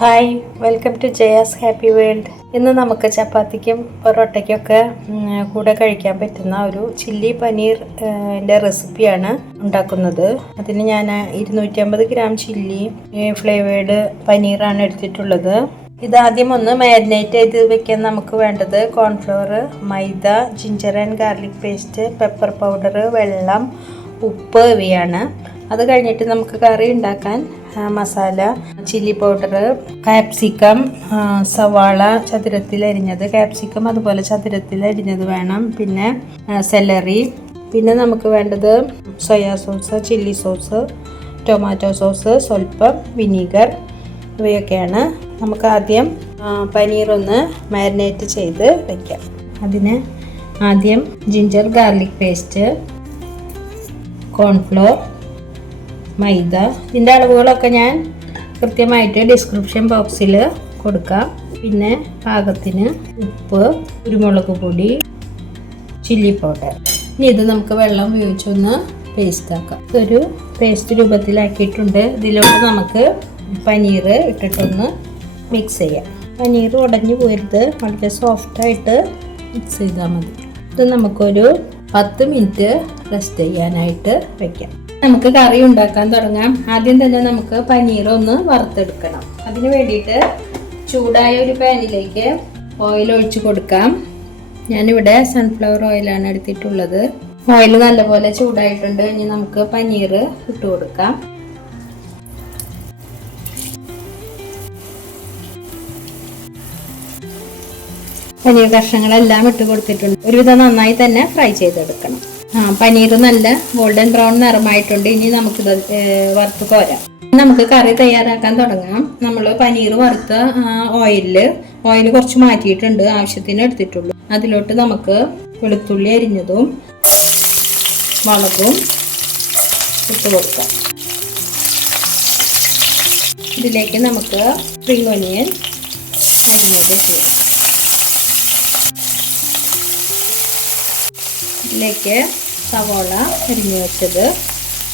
Hi, welcome to Jaya's Happy World. ഇന്ന് നമുക്ക് ചപ്പാത്തിക്കും പൊറോട്ടയ്ക്കൊക്കെ കൂടെ കഴിക്കാൻ പറ്റുന്ന ഒരു ചില്ലി പനീറിൻ്റെ റെസിപ്പിയാണ് ഉണ്ടാക്കുന്നത്. അതിന് ഞാൻ 250 ഗ്രാം ചില്ലി ഫ്ലേവേർഡ് പനീറാണ് എടുത്തിട്ടുള്ളത്. ഇതാദ്യം ഒന്ന് മാരിനേറ്റ് ചെയ്ത് വെക്കാൻ നമുക്ക് വേണ്ടത് cornflour, maida, ginger and garlic paste, pepper powder, വെള്ളം, ഉപ്പ് ഇവയാണ്. അത് കഴിഞ്ഞിട്ട് നമുക്ക് കറി ഉണ്ടാക്കാൻ മസാല, ചില്ലി പൗഡർ, കാപ്സിക്കം, സവാള ചതുരത്തിൽ അരിഞ്ഞത്, കാപ്സിക്കം അതുപോലെ ചതുരത്തിൽ അരിഞ്ഞത് വേണം, പിന്നെ സെലറി, പിന്നെ നമുക്ക് വേണ്ടത് soya sauce, chilli sauce, tomato sauce, സ്വല്പം വിനീഗർ, ഇവയൊക്കെയാണ്. നമുക്ക് ആദ്യം പനീറൊന്ന് മാരിനേറ്റ് ചെയ്ത് വയ്ക്കാം. അതിന് ആദ്യം ജിഞ്ചർ ഗാർലിക് പേസ്റ്റ്, കോൺഫ്ലോർ, മൈദ, ഇതിൻ്റെ അളവുകളൊക്കെ ഞാൻ കൃത്യമായിട്ട് ഡിസ്ക്രിപ്ഷൻ ബോക്സിൽ കൊടുക്കാം. പിന്നെ പാകത്തിന് ഉപ്പ്, കുരുമുളക് പൊടി, ചില്ലി പൗഡർ. ഇനി ഇത് നമുക്ക് വെള്ളം ഉപയോഗിച്ചൊന്ന് പേസ്റ്റ് ആക്കാം. ഇതൊരു പേസ്റ്റ് രൂപത്തിലാക്കിയിട്ടുണ്ട്. ഇതിലോട്ട് നമുക്ക് പനീർ ഇട്ടിട്ടൊന്ന് മിക്സ് ചെയ്യാം. പനീർ ഉടഞ്ഞു പോരുത്, വളരെ സോഫ്റ്റായിട്ട് മിക്സ് ചെയ്താൽ മതി. ഇത് നമുക്കൊരു 10 മിനിറ്റ് റെസ്റ്റ് ചെയ്യാനായിട്ട് വെക്കാം. നമുക്ക് കറി ഉണ്ടാക്കാൻ തുടങ്ങാം. ആദ്യം തന്നെ നമുക്ക് പനീർ ഒന്ന് വറുത്തെടുക്കണം. അതിന് വേണ്ടിയിട്ട് ചൂടായ ഒരു പാനിലേക്ക് ഓയിൽ ഒഴിച്ച് കൊടുക്കാം. ഞാനിവിടെ സൺഫ്ലവർ ഓയിലാണ് എടുത്തിട്ടുള്ളത്. ഓയിൽ നല്ലപോലെ ചൂടായിട്ടുണ്ട്. ഇനി നമുക്ക് പനീർ ഇട്ട് കൊടുക്കാം. പനീർ കഷ്ണങ്ങളെല്ലാം ഇട്ട് കൊടുത്തിട്ടുണ്ട്. ഒരുവിധം നന്നായി തന്നെ ഫ്രൈ ചെയ്തെടുക്കണം. പനീർ നല്ല ഗോൾഡൻ ബ്രൗൺ നിറമായിട്ടുണ്ട്. ഇനി നമുക്കിത് വറുത്ത് കോരാം. നമുക്ക് കറി തയ്യാറാക്കാൻ തുടങ്ങാം. നമ്മൾ പനീർ വറുത്ത ഓയിൽ കുറച്ച് മാറ്റിയിട്ടുണ്ട്, ആവശ്യത്തിന് എടുത്തിട്ടുള്ളൂ. അതിലോട്ട് നമുക്ക് വെളുത്തുള്ളി അരിഞ്ഞതും മുളകും ഇട്ട് കൊടുക്കാം. ഇതിലേക്ക് നമുക്ക് സ്പ്രിംഗ് ഒനിയൻ അരിഞ്ഞത് ചെയ്യാം. ഇതിലേക്ക് സവാള അരിഞ്ഞു വെച്ചത്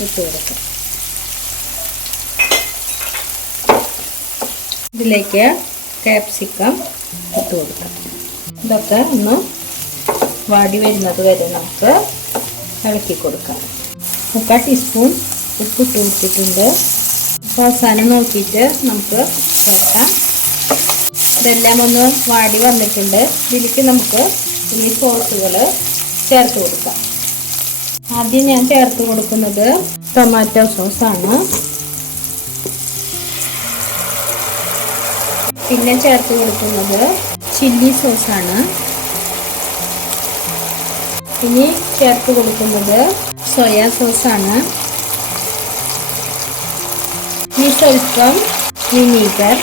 ഇട്ട് കൊടുക്കാം. ഇതിലേക്ക് കാപ്സിക്കം ഇട്ട് കൊടുക്കാം. ഇതൊക്കെ ഒന്ന് വാടി വരുന്നത് വരെ നമുക്ക് ഇളക്കി കൊടുക്കാം. 3/4 ടീസ്പൂൺ ഉപ്പ് ഇട്ട് കൊടുത്തിട്ടുണ്ട്. ഉപ്പ് അവസാനം നോക്കിയിട്ട് നമുക്ക് ചേർക്കാം. ഇതെല്ലാം ഒന്ന് വാടി വന്നിട്ടുണ്ട്. ഇതിലേക്ക് നമുക്ക് ഈ സോസുകൾ ചേർത്ത് കൊടുക്കാം. ആദ്യം ഞാൻ ചേർത്ത് കൊടുക്കുന്നത് ടൊമാറ്റോ സോസാണ്. പിന്നെ ചേർത്ത് കൊടുക്കുന്നത് ചില്ലി സോസാണ്. ഇനി ചേർത്ത് കൊടുക്കുന്നത് സോയാ സോസാണ്. ഇനി സ്വല്പം വിനീഗർ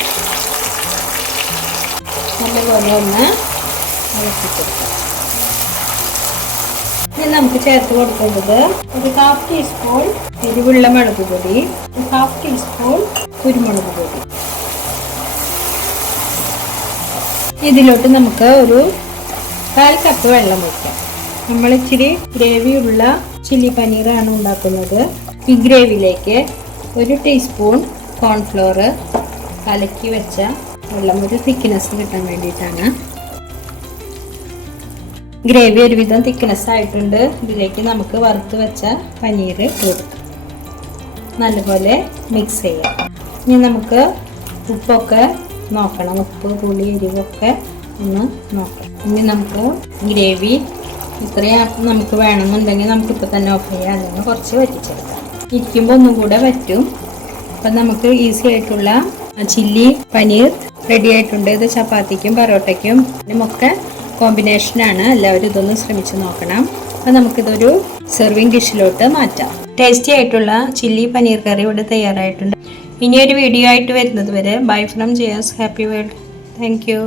നല്ലപോലെ ഒന്ന് ഇളക്കി കൊടുക്കാം. ഇനി നമുക്ക് ചേർത്ത് കൊടുക്കുന്നത് ഒരു 1/2 ടീസ്പൂൺ എരിവുള്ള മുളക് പൊടി, 1/2 ടീസ്പൂൺ കുരുമുളക് പൊടി. ഇതിലോട്ട് നമുക്ക് ഒരു 1/4 കപ്പ് വെള്ളം വയ്ക്കാം. നമ്മൾ ഇച്ചിരി ഗ്രേവിയുള്ള ചില്ലി പനീറാണ് ഉണ്ടാക്കുന്നത്. ഈ ഗ്രേവിയിലേക്ക് 1 ടീസ്പൂൺ കോൺഫ്ലോർ കലക്കി വെച്ച വെള്ളം, ഒരു തിക്നെസ് കിട്ടാൻ വേണ്ടിയിട്ടാണ്. ഗ്രേവി ഒരുവിധം തിക്നെസ് ആയിട്ടുണ്ട്. ഇതിലേക്ക് നമുക്ക് വറുത്ത് വെച്ച പനീർ ഇട്ട് കൊടുക്കാം. നല്ലപോലെ മിക്സ് ചെയ്യാം. ഇനി നമുക്ക് ഉപ്പൊക്കെ നോക്കണം. ഉപ്പ്, പുളി, എരിവൊക്കെ ഒന്ന് നോക്കാം. ഇനി നമുക്ക് ഗ്രേവി ഇത്രയും നമുക്ക് വേണമെന്നുണ്ടെങ്കിൽ നമുക്കിപ്പോൾ തന്നെ ഓഫ് ചെയ്യാം. അല്ലെങ്കിൽ കുറച്ച് വറ്റിച്ചെടുക്കാം. ഇരിക്കുമ്പോൾ ഒന്നും കൂടെ വറ്റും. അപ്പം നമുക്ക് ഈസി ആയിട്ടുള്ള ചില്ലി പനീർ റെഡി ആയിട്ടുണ്ട്. ഇത് ചപ്പാത്തിക്കും പൊറോട്ടയ്ക്കും ഒക്കെ കോമ്പിനേഷനാണ്. എല്ലാവരും ഇതൊന്ന് ശ്രമിച്ച് നോക്കണം. അപ്പം നമുക്കിതൊരു സെർവിങ് ഡിഷിലോട്ട് മാറ്റാം. ടേസ്റ്റി ആയിട്ടുള്ള ചില്ലി പനീർ കറി ഇവിടെ തയ്യാറായിട്ടുണ്ട്. ഇനിയൊരു വീഡിയോ ആയിട്ട് വരുന്നത് വരെ bye from Jaya's Happy world. Thank you.